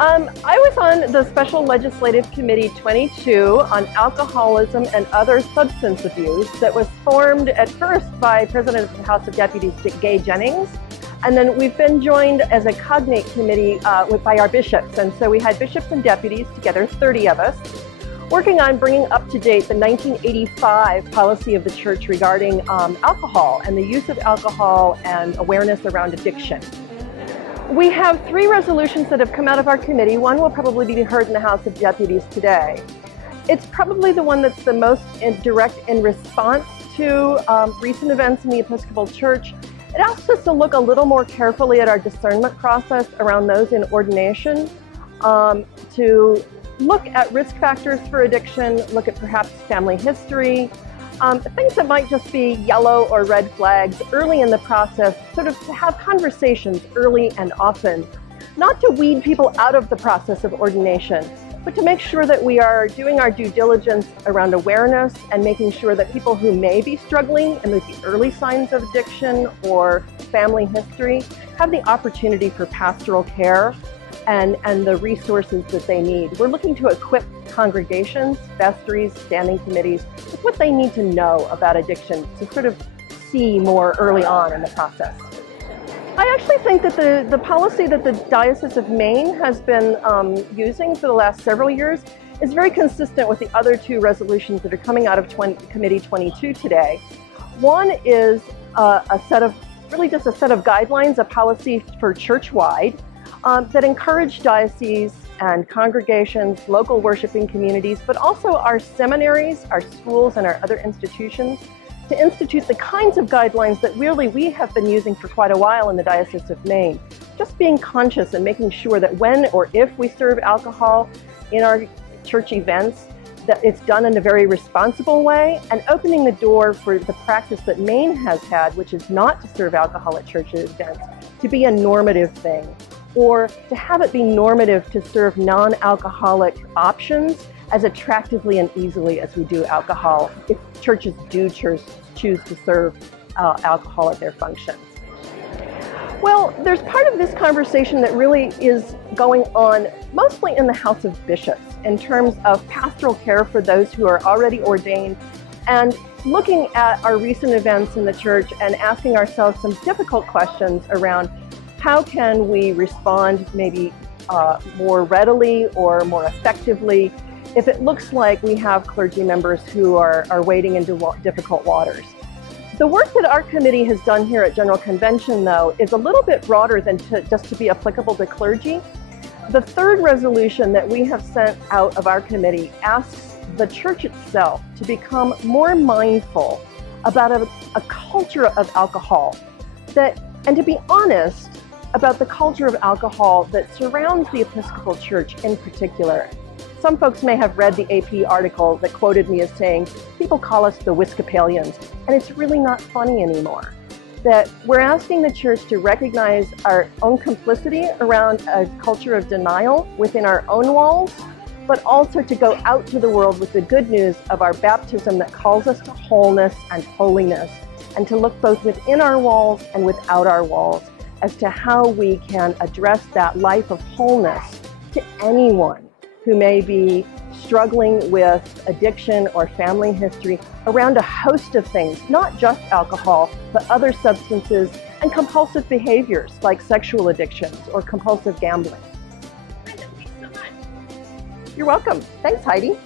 I was on the Special Legislative Committee 22 on alcoholism and other substance abuse that was formed at first by President of the House of Deputies Gay Jennings. And then we've been joined as a cognate committee by our bishops. And so we had bishops and deputies together, 30 of us, working on bringing up to date the 1985 policy of the church regarding alcohol and the use of alcohol and awareness around addiction. We have 3 resolutions that have come out of our committee. One will probably be heard in the House of Deputies today. It's probably the one that's the most direct in response to recent events in the Episcopal Church. It asks us to look a little more carefully at our discernment process around those in ordination, to look at risk factors for addiction, look at perhaps family history, things that might just be yellow or red flags early in the process, sort of to have conversations early and often, not to weed people out of the process of ordination, but to make sure that we are doing our due diligence around awareness and making sure that people who may be struggling and with the early signs of addiction or family history have the opportunity for pastoral care and the resources that they need. We're looking to equip congregations, vestries, standing committees with what they need to know about addiction to sort of see more early on in the process. I actually think that the policy that the Diocese of Maine has been using for the last several years is very consistent with the other 2 resolutions that are coming out of Committee 22 today. One is a set of guidelines, a policy for church-wide, that encourage dioceses and congregations, local worshiping communities, but also our seminaries, our schools, and our other institutions to institute the kinds of guidelines that really we have been using for quite a while in the Diocese of Maine. Just being conscious and making sure that when or if we serve alcohol in our church events, that it's done in a very responsible way, and opening the door for the practice that Maine has had, which is not to serve alcohol at church events, to be a normative thing, or to have it be normative to serve non-alcoholic options as attractively and easily as we do alcohol, if churches do choose to serve alcohol at their functions. Well, there's part of this conversation that really is going on mostly in the House of Bishops in terms of pastoral care for those who are already ordained, and looking at our recent events in the church and asking ourselves some difficult questions around how can we respond maybe more readily or more effectively if it looks like we have clergy members who are wading into difficult waters. The work that our committee has done here at General Convention, though, is a little bit broader than just to be applicable to clergy. The 3rd resolution that we have sent out of our committee asks the church itself to become more mindful about a culture of alcohol, and to be honest about the culture of alcohol that surrounds the Episcopal Church in particular. Some folks may have read the AP article that quoted me as saying, people call us the Episcopalians, and it's really not funny anymore. That we're asking the church to recognize our own complicity around a culture of denial within our own walls, but also to go out to the world with the good news of our baptism that calls us to wholeness and holiness, and to look both within our walls and without our walls as to how we can address that life of wholeness to anyone who may be struggling with addiction or family history around a host of things, not just alcohol, but other substances and compulsive behaviors like sexual addictions or compulsive gambling. Brenda, thanks so much. You're welcome. Thanks, Heidi.